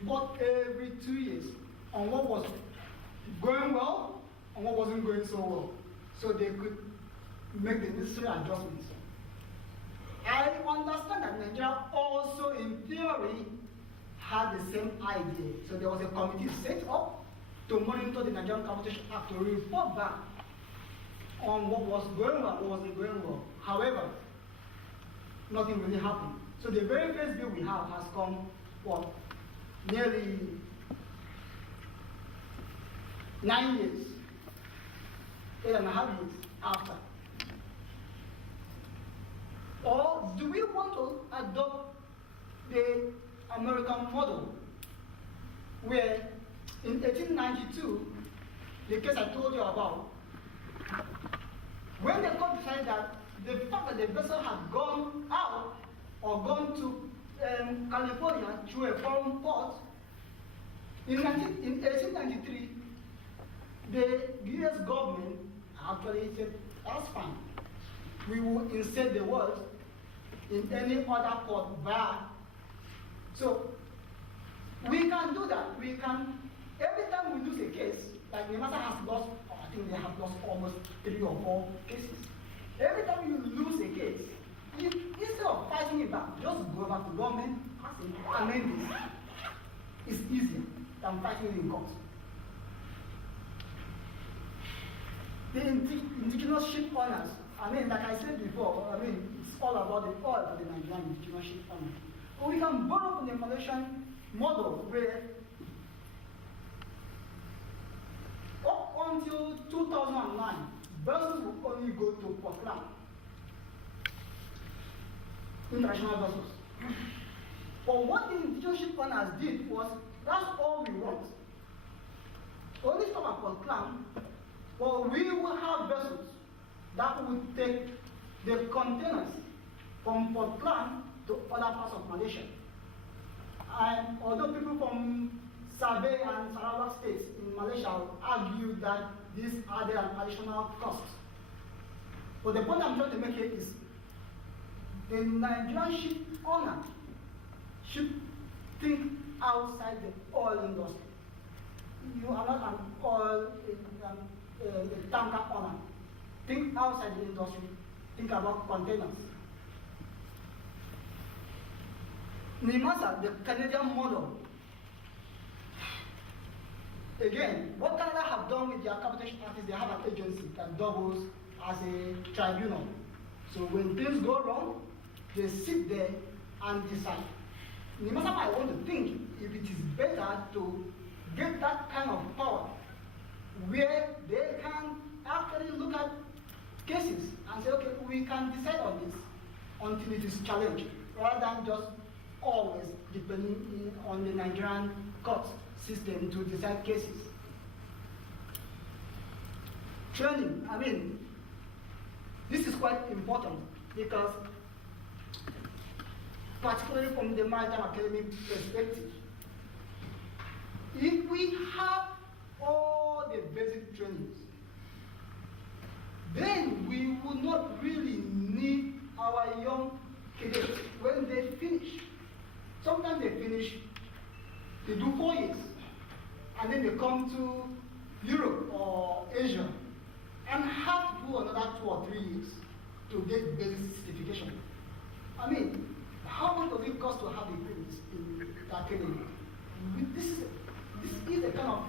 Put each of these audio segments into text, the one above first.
report every 2 years on what was going well and what wasn't going so well, so they could make the necessary adjustments. I understand that Nigeria also, in theory, had the same idea. So there was a committee set up to monitor the Nigerian Competition Act to report back on what was going well, what wasn't going well. However, nothing really happened. So the very first bill we have has come, what, nearly 9 years, 8.5 years after. Or do we want to adopt the American model, where in 1892, the case I told you about, when the court decided that the fact that the vessel had gone out or gone to California through a foreign port, in 1893, the US government actually said, that's fine. We will insert the word in any other port via. So we can do that. We can, every time we lose a case, like Nemasa has lost, I think they have lost almost 3 or 4 cases. Every time you lose a case, instead of fighting it back, just go back to government, amend this. It's easier than fighting it in court. The indigenous ship owners, I mean, like I said before, I mean, it's all about the oil for the Nigerian indigenous ship owners. But we can borrow from the Malaysian model where up until 2009, vessels will only go to Portland. International vessels. But what the indigenous ship owners did was, that's all we want. Only stop at Portland, but we will have vessels that will take the containers from Portland to other parts of Malaysia. And although people from Sabah and Sarawak states in Malaysia argue that these added an additional cost, but the point I'm trying to make here is the Nigerian ship owner should think outside the oil industry. You are not an oil a tanker owner. Think outside the industry. Think about containers. NIMASA, the Canadian model. Again, what Canada have done with their capitation act is they have an agency that doubles as a tribunal. So when things go wrong, they sit there and decide. NIMASA might want to think if it is better to get that kind of power where they can actually look at cases and say, okay, we can decide on this until it is challenged, rather than just always depending on the Nigerian court system to decide cases. Training, I mean, this is quite important because, particularly from the Maritime Academy perspective, if we have all the basic trainings, then we will not really need our young cadets when they finish. Sometimes they finish, they do 4 years, and then they come to Europe or Asia and have to do another 2 or 3 years to get basic certification. I mean, how much does it cost to have equipment in the academy? This is the kind of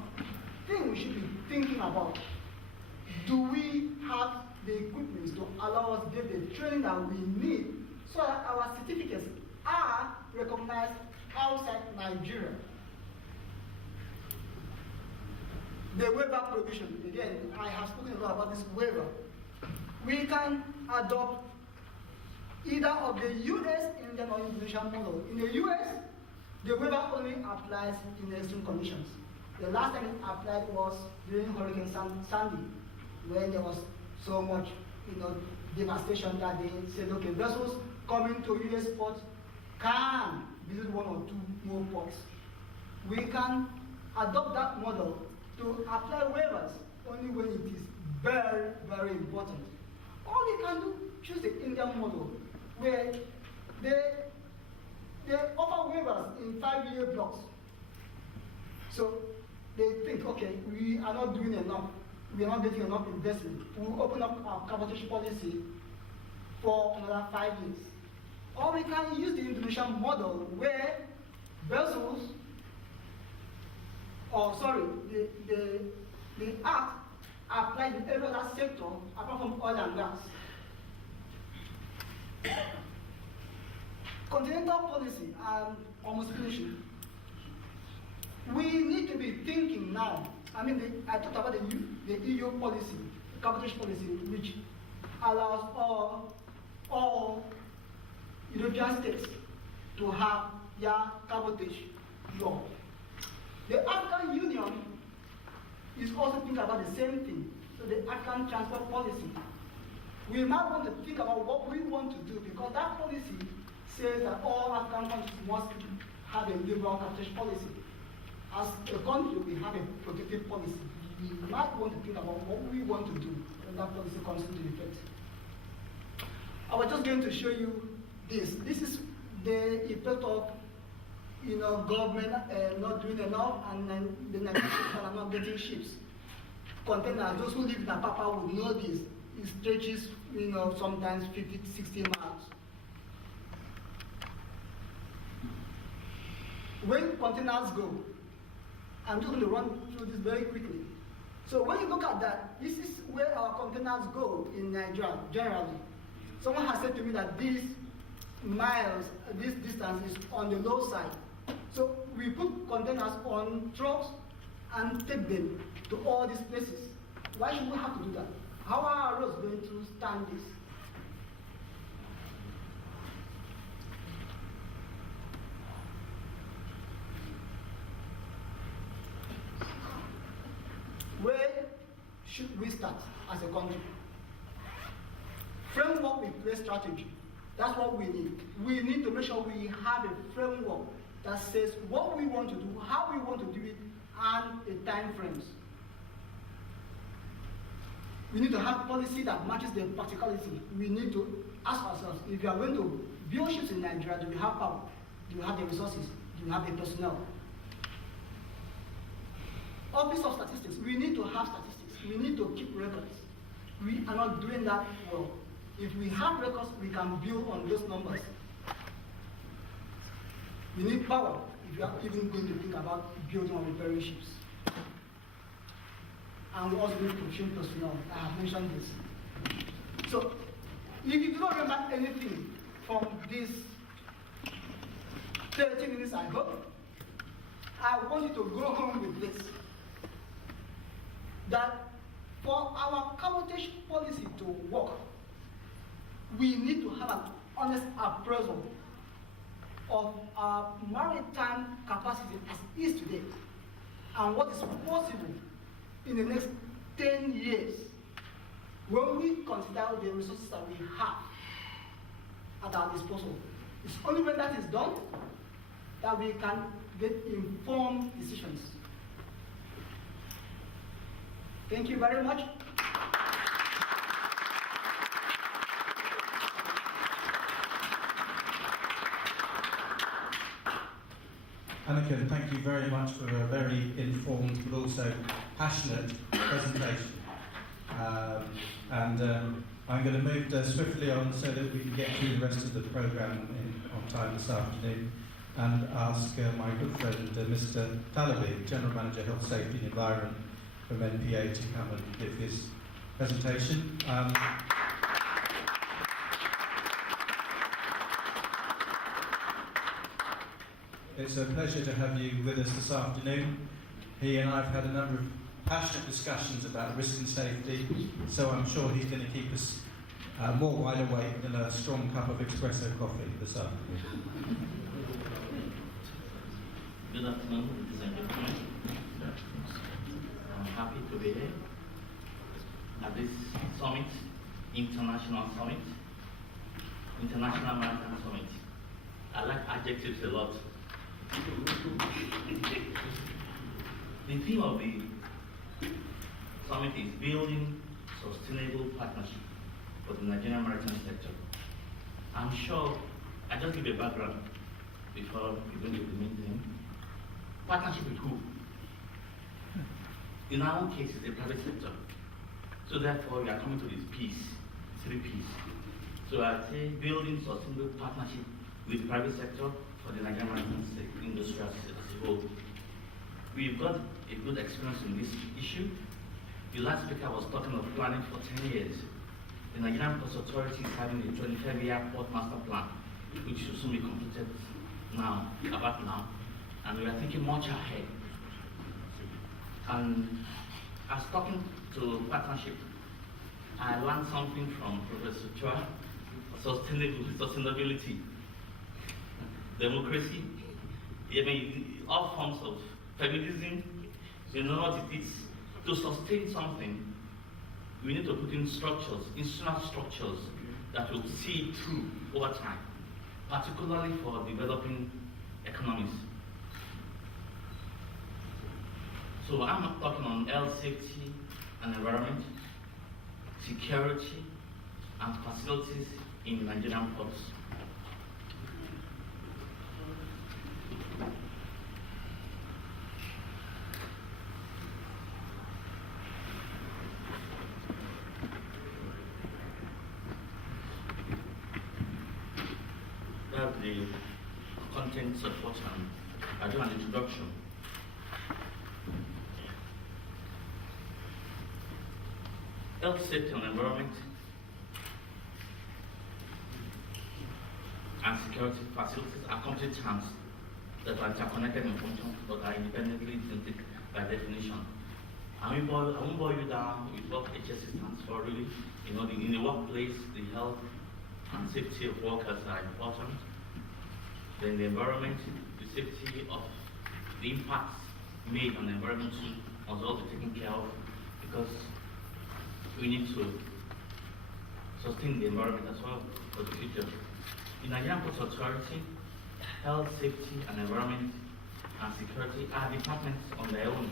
thing we should be thinking about. Do we have the equipment to allow us to get the training that we need so that our certificates are recognized outside Nigeria? The waiver provision, again, I have spoken a lot about this waiver. We can adopt either of the US, Indian, or Indonesian model. In the US, the waiver only applies in extreme conditions. The last time it applied was during Hurricane Sandy, when there was so much, devastation that they said, okay, vessels coming to US ports can visit 1 or 2 more ports. We can adopt that model to apply waivers only when it is very, very important. Or we can choose the Indian model, where they offer waivers in 5-year blocks. So they think, okay, we are not doing enough. We are not getting enough investment. We'll open up our cabotage policy for another 5 years. Or we can use the Indonesian model where vessels, the act applied in every other sector apart from oil and gas. Continental policy, and almost finishing. We need to be thinking now. I mean, I talked about the EU policy, the cabotage policy, which allows all European states to have their cabotage law. The African Union is also thinking about the same thing. So the African transport policy. We might want to think about what we want to do, because that policy says that all African countries must have a liberal cabotage policy. As a country, we have a protective policy. We might want to think about what we want to do when that policy comes into effect. I was just going to show you this. This is the effect of government not doing enough, and then the Nigerians are not getting ships. Containers, those who live in Apapa would know this. It stretches, sometimes 50 to 60 miles. When containers go, I'm just going to run through this very quickly. So when you look at that, this is where our containers go in Nigeria, generally. Someone has said to me that these miles, this distance is on the low side. So we put containers on trucks and take them to all these places. Why should we have to do that? How are our roads going to stand this? Where should we start as a country? Framework with play strategy. That's what we need. We need to make sure we have a framework that says what we want to do, how we want to do it, and the time frames. We need to have policy that matches the practicality. We need to ask ourselves, if we are going to build ships in Nigeria, do we have power? Do we have the resources? Do we have the personnel? Office of Statistics, we need to have statistics. We need to keep records. We are not doing that well. If we have records, we can build on those numbers. We need power if you are even going to think about building or repairing ships. And we also need proficient personnel. I have mentioned this. So, if you do not remember anything from this 30 minutes I hope, I want you to go home with this. That for our cabotage policy to work, we need to have an honest appraisal of our maritime capacity as it is today, and what is possible in the next 10 years when we consider the resources that we have at our disposal. It's only when that is done that we can get informed decisions. Thank you very much. Anakin, thank you very much for a very informed but also passionate presentation. I'm going to move swiftly on so that we can get through the rest of the programme on time this afternoon, and ask my good friend Mr. Talaby, General Manager Health, Safety and Environment from NPA, to come and give his presentation. It's a pleasure to have you with us this afternoon. He and I have had a number of passionate discussions about risk and safety, so I'm sure he's going to keep us more wide awake than a strong cup of espresso coffee this afternoon. Good afternoon, ladies and gentlemen. I'm happy to be here at this summit, International Maritime Summit. I like adjectives a lot. The theme of the summit is building sustainable partnership for the Nigerian maritime sector. I'm sure, I'll just give a background before we go into the main theme. Partnership with who? In our own case, it's the private sector. So therefore, we are coming to this piece, 3 Ps. So I say building sustainable partnership with the private sector for the Nigerian maritime industry as a whole. We've got a good experience in this issue. The last speaker was talking of planning for 10 years. The Nigerian Ports Authority is having a 25-year port master plan, which should soon be completed now, about now. And we are thinking much ahead. And as talking to partnership, I learned something from Professor Chua, sustainability, democracy, I mean, all forms of feminism. You know what it is. To sustain something, we need to put in structures, institutional structures that will see it through over time, particularly for developing economies. So I'm talking on health, safety, and environment, security, and facilities in Nigerian ports. That's the content support, and I do an introduction. Health, safety, and environment, and security facilities are complete terms that are interconnected in function but are independently distinct by definition. I won't bore you down with what HSE stands for really. You know, in the workplace, the health and safety of workers are important. Then the environment, the safety of the impacts made on the environment must also be taken care of, because we need to sustain the environment as well for the future. The Nigerian Ports Authority, health, safety, and environment and security are departments on their own.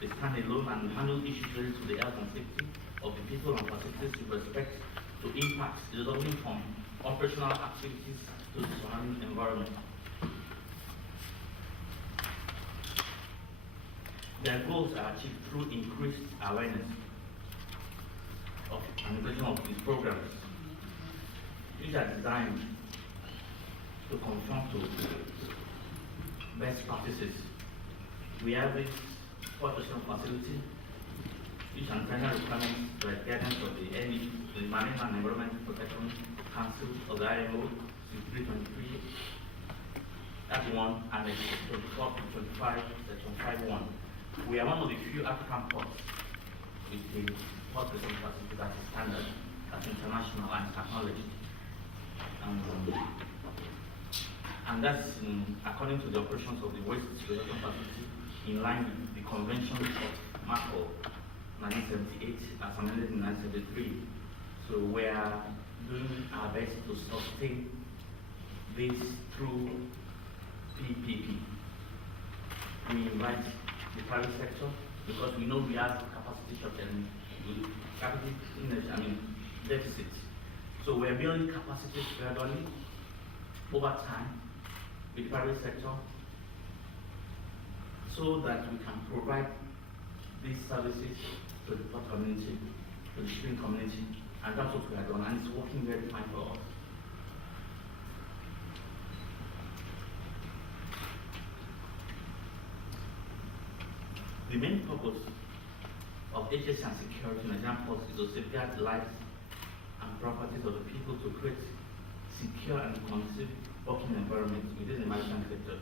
They stand alone and handle issues related to the health and safety of the people and facilities with respect to impacts resulting from operational activities to the surrounding environment. Their goals are achieved through increased awareness of and implementation of these programs, which are designed to conform to best practices. We have this port-ocean facility, which are international requirements by guidance of the Marine and Environment Protection Council of the IMO, 6323, that's one, and then 24 to 25, section 51. We are one of the few African ports with the port-ocean facility that is standard, that's international and technology. And that's according to the operations of the waste reduction facility, in line with the Convention of Marco 1978 as amended in 1973. So we are doing our best to sustain this through PPP. We invite the private sector because we know we have capacity shortage and deficit. So we're building capacities gradually over time with the private sector, so that we can provide these services to the port community, to the shipping community, and that's what we have done, and it's working very fine for us. The main purpose of HSE and security in Nigerian ports is to safeguard the lives and properties of the people, to create secure and conducive working environment within the maritime sector.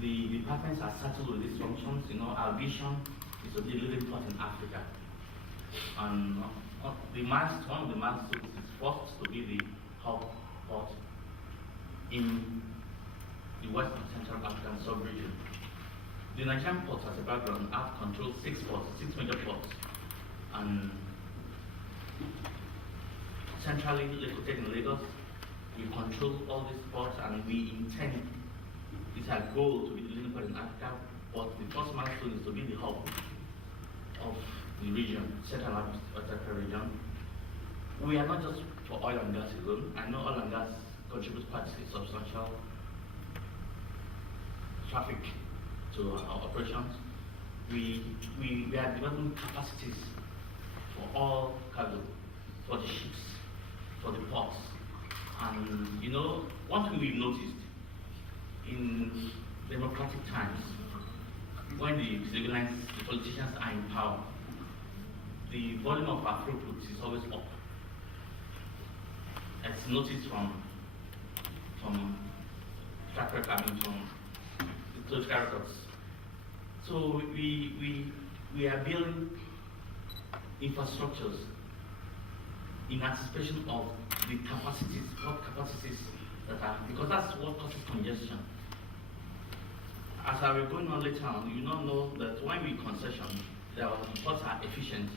The departments are settled with these functions. You know, our vision is to be a leading port in Africa. And one of the milestones is first to be the hub port in the West and Central African sub-region. The Nigerian ports, as a background, have controlled 6 major ports, and centrally located in Lagos. We control all these ports, and we intend, it's our goal to be the leading port in Africa, but the first milestone is to be the hub of the region, Central Africa region. We are not just for oil and gas alone. I know oil and gas contributes quite substantial traffic to our operations, we are developing capacities for all cargo, for the ships, for the ports. And you know, one thing we've noticed in democratic times, when the civilians, the politicians are in power, the volume of our throughput is always up. It's noticed from track record, I mean, from the political records. So we are building infrastructures in anticipation of the capacities, what capacities that are, because that's what causes congestion. As I will go on later on, you now know that when we concession, the ports are efficient,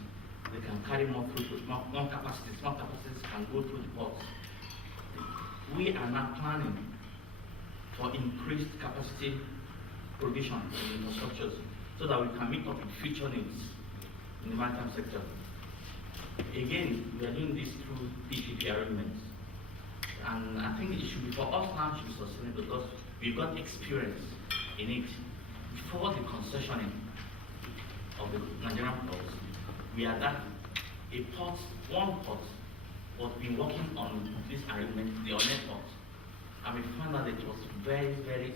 they can carry more throughput, more capacities can go through the ports. We are now planning for increased capacity provision in infrastructures so that we can meet up with future needs in the maritime sector. Again, we are doing this through PPP arrangements. And I think it should be, for us now, it should be sustainable because we've got experience in it. Before the concessioning of the Nigerian ports, we had that one port was been working on this arrangement, the Onet port. And we found that it was very, very,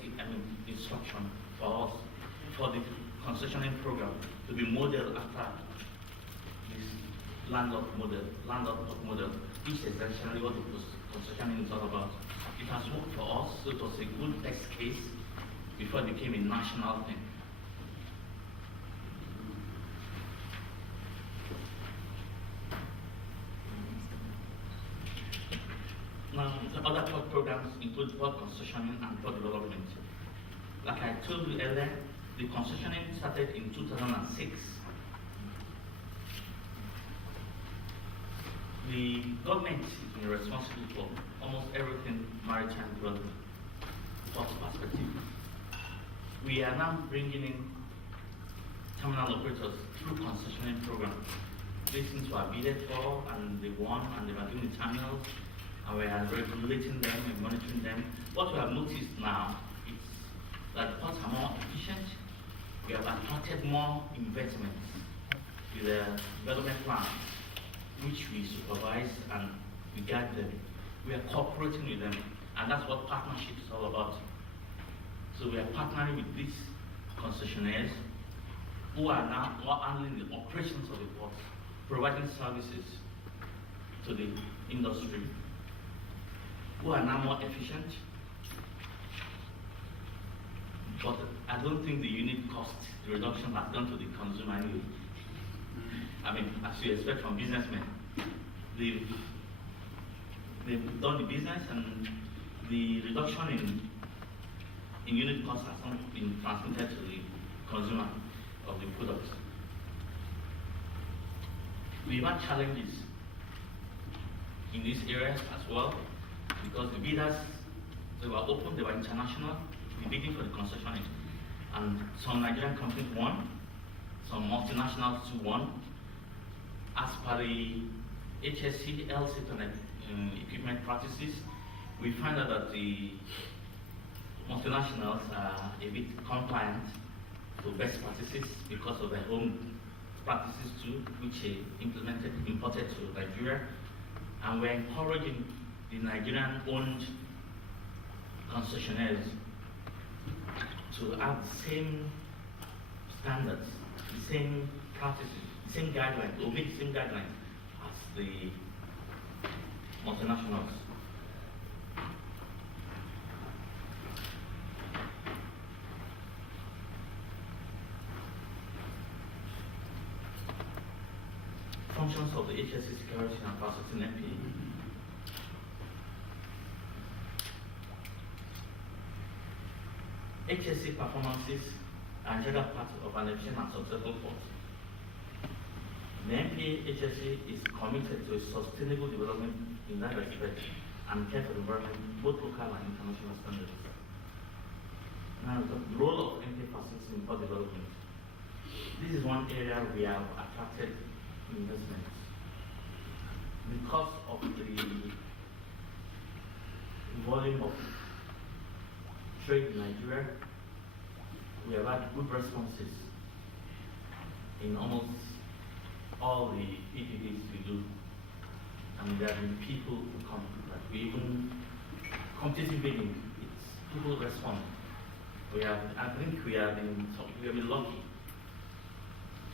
instruction for us, for the concessioning program to be modeled after this landlord port model, which is essentially what the concessioning is all about. It has worked for us, so it was a good test case before it became a national thing. Now, the other port programs include port concessioning and port development. Like I told you earlier, the concessioning started in 2006. The government has been responsible for almost everything maritime development, port perspective. We are now bringing in terminal operators through concessioning program. These things were bidded for, and they won, and they were doing the terminals, and we are regulating them and monitoring them. What we have noticed now is that the ports are more efficient. We have attracted more investments with the development plans, which we supervise and we guide them. We are cooperating with them, and that's what partnership is all about. So we are partnering with these concessionaires who are now handling the operations of the ports, providing services to the industry, who are now more efficient. But I don't think the unit cost reduction has gone to the consumer anyway. I mean, as you expect from businessmen, they've done the business, and the reduction in unit costs has not been transmitted to the consumer of the products. We've had challenges in these areas as well, because the bidders, they were open, they were international, the bidding for the concessioning. And some Nigerian companies won, some multinationals won. As per the HSC LC equipment practices, we find out that the multinationals are a bit compliant to best practices because of their own practices too, which they imported to Nigeria. And we're encouraging the Nigerian-owned concessionaires to have the same standards, the same practices, the same guidelines, obey the same guidelines as the multinationals. Functions of the HSC security and processing MP. HSC performances are integral part of an efficient and successful port. The NPA HSC is committed to a sustainable development in that respect and care for the environment, both local and international standards. Now, the role of NPA facilities in port development. This is one area we have attracted investments. Because of the volume of trade in Nigeria, we have had good responses in almost all the PPPs we do. And there have been people who come, that we even competitive bidding, it's people respond. I think we have been lucky.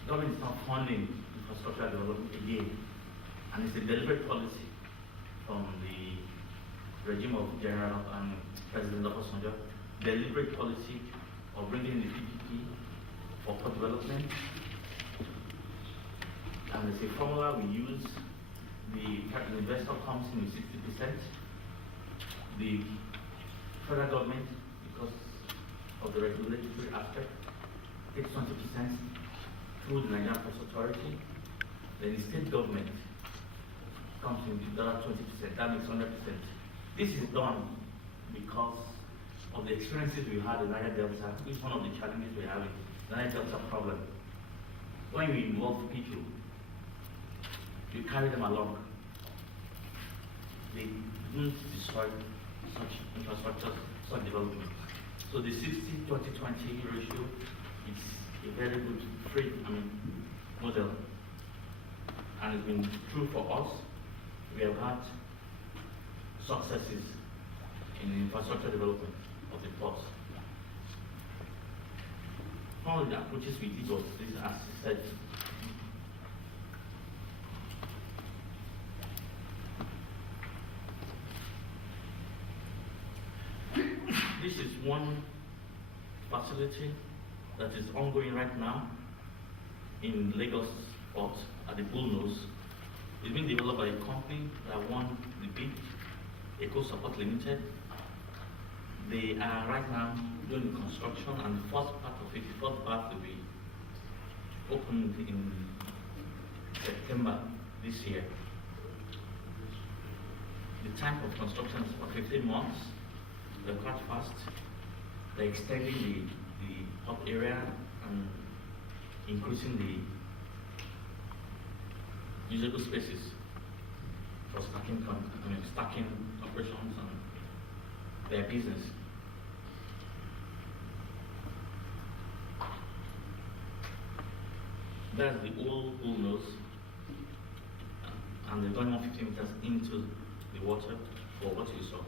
Government is not funding infrastructure development again, and it's a deliberate policy from the regime of General and President Obasanjo, deliberate policy of bringing the PPP for port development. And it's a formula we use. The investor comes in with 60%. The federal government, because of the regulatory aspect, takes 20% through the Nigerian Ports Authority. Then the state government comes in with the other 20%. That makes 100%. This is done because of the experiences we had in Niger Delta. Which is one of the challenges we have in the Niger Delta problem. When you involve people, you carry them along. They don't destroy such infrastructure, such development. So the 60-20-20 ratio is a very good model. And it's been true for us. We have had successes in infrastructure development of the ports. One of the approaches we did was this, as I said, this is one facility that is ongoing right now in Lagos Port at the Bullnose. It's been developed by a company that won the bid, Eco Support Limited. They are right now doing the construction, and the first part of it, the first part will be opened in September this year. The time of construction is for 15 months. They're quite fast. They're extending the port area and increasing the usable spaces for stacking operations and their business. That's the old Bullnose, and they're going 150 meters into the water for what you saw.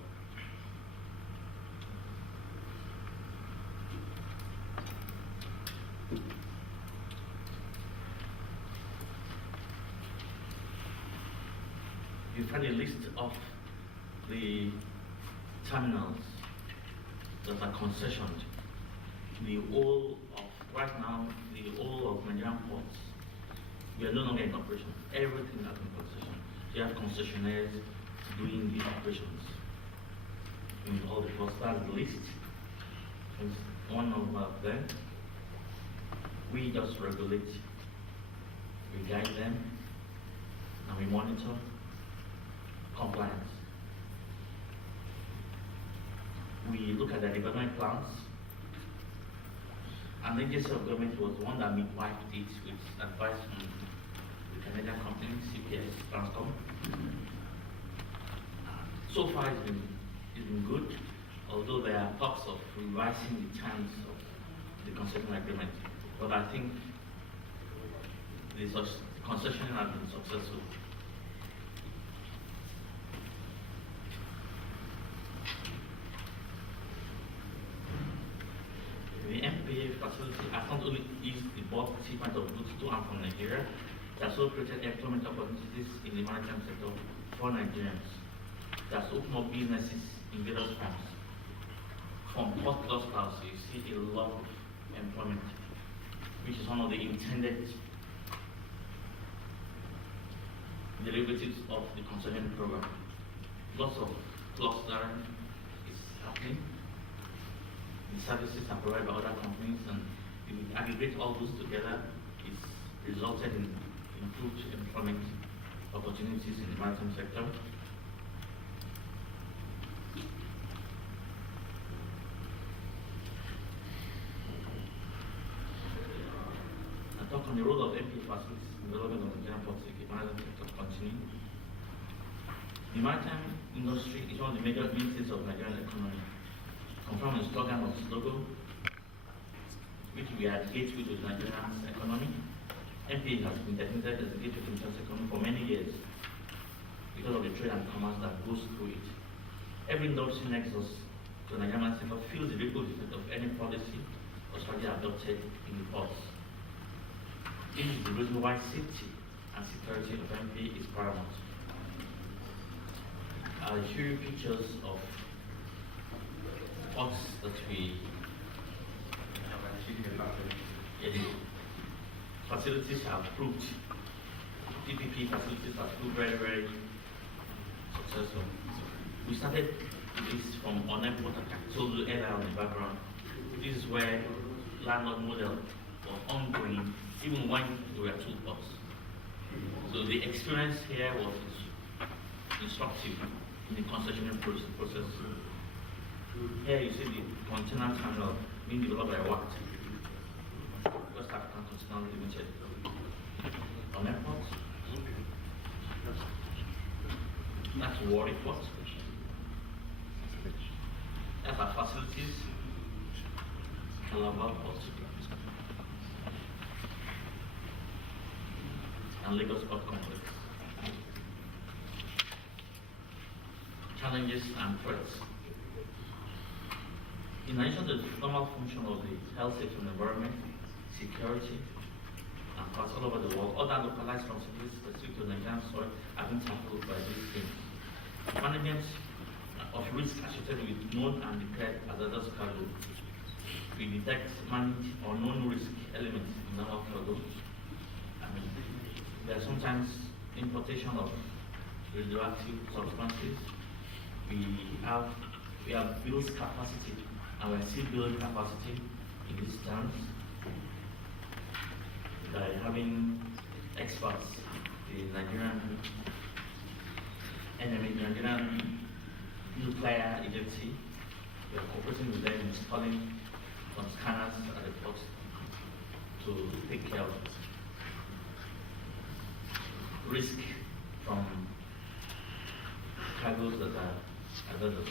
You find a list of the terminals that are concessioned. The whole of, right now, the whole of Nigerian ports, we are no longer in operation. Everything has been concessioned. You have concessionaires doing the operations in all the ports. That's the list. It's one of them. We just regulate, we guide them, and we monitor compliance. We look at the development plans, and the agency of government was one that midwifed it with advice from the Canadian company, CPS Transcom. So far it's been good, although there are talks of revising the terms of the concession agreement. But I think the concession has been successful. The MPA facility has not only eased the bulk shipment of goods to and from Nigeria, it has also created employment opportunities in the maritime sector for Nigerians. It has opened up businesses in various forms. From port clusters, you see a lot of employment, which is one of the intended derivatives of the concession program. Lots of clustering is happening. The services are provided by other companies, and if we aggregate all those together, it's resulted in improved employment opportunities in the maritime sector. I talk on the role of MPA facilities in the development of the Nigerian port maritime sector continuing. The maritime industry is one of the major mainstays of Nigerian economy. Confirm the slogan of this logo, which we advocate with the Nigerian economy. MP has been designated as a gateway to international economy for many years because of the trade and commerce that goes through it. Every industry nexus to the Nigerian sector feels the ripple effect of any policy or strategy adopted in the ports. This is the reason why safety and security of MP is paramount. I'll show you pictures of ports that we facilities have proved, PPP facilities have proved very, very successful. We started this from unemployed, I told you earlier on the background. This is where landlord model was ongoing even when there were two ports. So the experience here was instructive in the construction process. Here you see the container terminal being developed by WACT, West African Continental Limited, on airport. That's Warri Port. That's our facilities, Calabar Port, and Lagos Port Complex. Challenges and threats. In addition to the normal function of the health, safety and environment, security, and parts all over the world, other localized responsibilities specific to Nigerian soil have been tackled by these teams. Management of risk associated with known and declared hazardous cargo. We detect managed or known risk elements in normal cargo. There are sometimes importation of radioactive substances. We have built capacity, and we're still building capacity in these terms by having experts, the Nigerian nuclear agency. We are cooperating with them, installing some scanners at the port to take care of risk from cargoes that are hazardous.